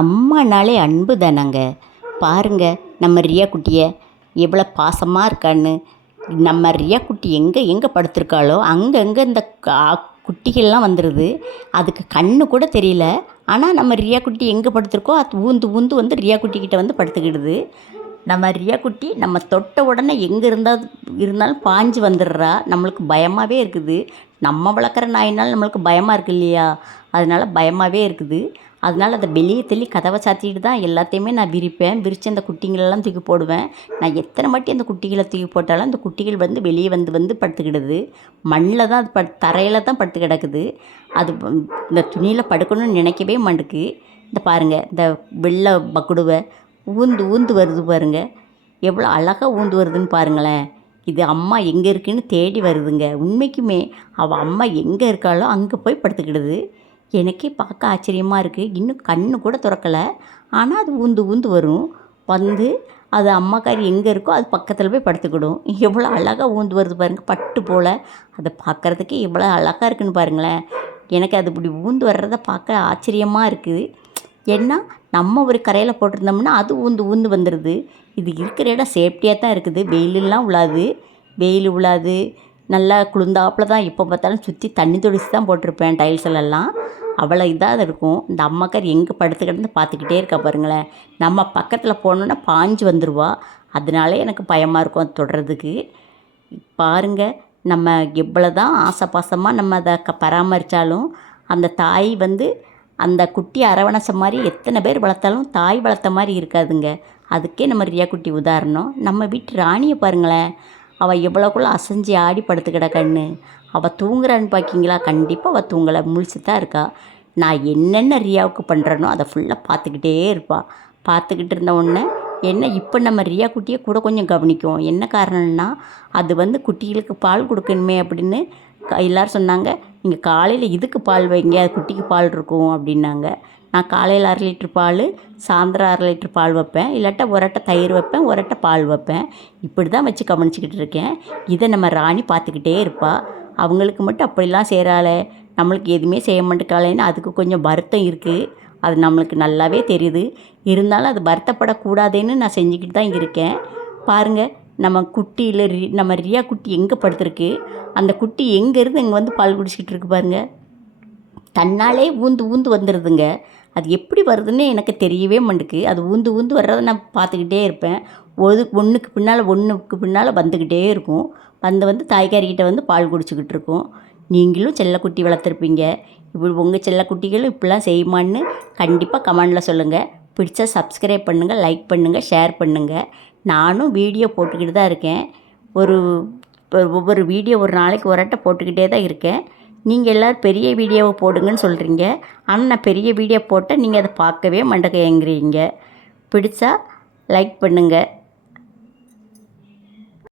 அம்மானாலே அன்பு தானங்க. பாருங்க நம்ம ரியா குட்டியை எவ்வளோ பாசமாக இருக்கான்னு. நம்ம ரியா குட்டி எங்கே எங்கே படுத்திருக்காளோ அங்கங்கே இந்த குட்டிகள்லாம் வந்துடுது. அதுக்கு கண்ணு கூட தெரியல. ஆனால் நம்ம ரியா குட்டி எங்கே படுத்திருக்கோ அது ஊந்து ஊந்து வந்து ரியா குட்டிக்கிட்ட வந்து படுத்துக்கிடுது. நம்ம ரியா குட்டி நம்ம தொட்ட உடனே எங்கே இருந்தாலும் பாஞ்சு வந்துடுறா. நம்மளுக்கு பயமாகவே இருக்குது. நம்ம வளர்க்குற நாயினால் நம்மளுக்கு பயமாக இருக்கு இல்லையா? அதனால் பயமாகவே இருக்குது. அதனால் அதை வெளியே தள்ளி கதவை சாத்திட்டு தான் எல்லாத்தையுமே நான் விரிப்பேன். விரித்து அந்த குட்டிங்களெல்லாம் தூக்கி போடுவேன். நான் எத்தனை வாட்டி அந்த குட்டிகளை தூக்கி போட்டாலும் அந்த குட்டிகள் வந்து வெளியே வந்து படுத்துக்கிடுது. மண்ணில் தான் அது தரையில் தான் படுத்து கிடக்குது. அது இந்த துணியில் படுக்கணும்னு நினைக்கவே மாட்டுக்கு. இந்த பாருங்கள், இந்த வெள்ளை பக்குடுவை ஊந்து ஊந்து வருது பாருங்கள். எவ்வளோ அழகாக ஊந்து வருதுன்னு பாருங்களேன். இது அம்மா எங்கே இருக்குன்னு தேடி வருதுங்க. உண்மைக்குமே அவள் அம்மா எங்கே இருக்காளோ அங்கே போய் படுத்துக்கிடுது. எனக்கே பார்க்க ஆச்சரியமாக இருக்குது. இன்னும் கண்ணு கூட திறக்கலை. ஆனால் அது ஊந்து ஊந்து வரும். வந்து அது அம்மாக்காரி எங்கே இருக்கோ அது பக்கத்தில் போய் படுத்துக்கிடும். எவ்வளோ அழகாக ஊந்து வருது பாருங்கள், பட்டு போல். அதை பார்க்குறதுக்கே எவ்வளோ அழகாக இருக்குன்னு பாருங்களேன். எனக்கு அது இப்படி ஊந்து வர்றதை பார்க்க ஆச்சரியமாக இருக்குது. ஏன்னா நம்ம ஒரு கரையில் போட்டிருந்தோம்னா அது ஊந்து ஊந்து வந்துடுது. இது இருக்கிற இடம் சேஃப்டியாக தான் இருக்குது. வெயிலெலாம் விழாது. நல்லா குளிர்ந்தாப்பில் தான் எப்போ பார்த்தாலும் சுற்றி தண்ணி தொடிச்சு தான் போட்டிருப்பேன் டைல்ஸ்லெல்லாம். அவ்வளோ இதாக இருக்கும். இந்த அம்மாக்கார் எங்கே படுத்து கிடந்து பார்த்துக்கிட்டே இருக்கா பாருங்களேன். நம்ம பக்கத்தில் போனோன்னா பாஞ்சு வந்துடுவா. அதனால எனக்கு பயமாக இருக்கும் அது தொடுறதுக்கு. பாருங்கள், நம்ம எவ்வளோ தான் ஆசைப்பாசமாக நம்ம அதை பராமரித்தாலும் அந்த தாய் வந்து அந்த குட்டி அரவணைச்ச மாதிரி எத்தனை பேர் வளர்த்தாலும் தாய் வளர்த்த மாதிரி இருக்காதுங்க. அதுக்கே நம்ம ரியா குட்டி உதாரணம். நம்ம வீட்டு ராணியை பாருங்களேன். அவள் எவ்வளோக்குள்ள அசைஞ்சு ஆடி படுத்து கிடக்கன்னு. அவள் தூங்குறான்னு பார்க்கிங்களா? கண்டிப்பாக அவள் தூங்கலை, முழிச்சு தான் இருக்கா. நான் என்னென்ன ரியாவுக்கு பண்ணுறேனோ அதை ஃபுல்லாக பார்த்துக்கிட்டே இருப்பாள். பார்த்துக்கிட்டு இருந்த உடனே என்ன இப்போ நம்ம ரியா குட்டியை கூட கொஞ்சம் கவனிக்கும். என்ன காரணம்னா அது வந்து குட்டிகளுக்கு பால் கொடுக்கணுமே அப்படின்னு எல்லோரும் சொன்னாங்க. நீங்கள் காலையில் இதுக்கு பால் வைங்க, அது குட்டிக்கு பால் இருக்கும் அப்படின்னாங்க. நான் காலையில் 1/2 லிட்ரு பால், சாயந்தரம் 1/2 லிட்ரு பால் வைப்பேன். இல்லாட்டா ஒரட்டை தயிர் வைப்பேன், ஒரட்டை பால் வைப்பேன். இப்படி தான் வச்சு கவனிச்சிக்கிட்டு இருக்கேன். இதை நம்ம ராணி பார்த்துக்கிட்டே இருப்பாள். அவங்களுக்கு மட்டும் அப்படிலாம் செய்கிறாளே, நம்மளுக்கு எதுவுமே செய்ய மாட்டேக்காளேன்னு அதுக்கு கொஞ்சம் வருத்தம் இருக்குது. அது நம்மளுக்கு நல்லாவே தெரியுது. இருந்தாலும் அது வருத்தப்படக்கூடாதுன்னு நான் செஞ்சுக்கிட்டு தான் இருக்கேன். பாருங்கள், நம்ம குட்டியில் நம்ம ரியா குட்டி எங்கே படுத்துருக்கு, அந்த குட்டி எங்கேருந்து இங்கே வந்து பால் குடிச்சிக்கிட்டு இருக்கு பாருங்கள். தன்னாலே ஊந்து ஊந்து வந்துடுதுங்க. அது எப்படி வருதுன்னு எனக்கு தெரியவே மாட்டுக்கு. அது ஊந்து ஊந்து வர்றதை நான் பார்த்துக்கிட்டே இருப்பேன். ஒன்றுக்கு பின்னால் வந்துக்கிட்டே இருக்கும். வந்து தாய்க்காரிக்கிட்ட வந்து பால் குடிச்சிக்கிட்டு இருக்கும். நீங்களும் செல்லக்குட்டி வளர்த்துருப்பீங்க. இப்படி உங்கள் செல்லக்குட்டிகளும் இப்படிலாம் செய்யுமான்னு கண்டிப்பாக கமெண்டில் சொல்லுங்கள். பிடிச்சா சப்ஸ்கிரைப் பண்ணுங்கள், லைக் பண்ணுங்கள், ஷேர் பண்ணுங்கள். நானும் வீடியோ போட்டுக்கிட்டு தான் இருக்கேன். ஒவ்வொரு வீடியோ ஒரு நாளைக்கு ஒரு போட்டுக்கிட்டே தான் இருக்கேன். நீங்கள் எல்லோரும் பெரிய வீடியோவை போடுங்கன்னு சொல்கிறீங்க. ஆனால் நான் பெரிய வீடியோ போட்டால் நீங்கள் அதை பார்க்கவே மாட்டேங்கிறீங்க. பிடிச்சா லைக் பண்ணுங்கள்.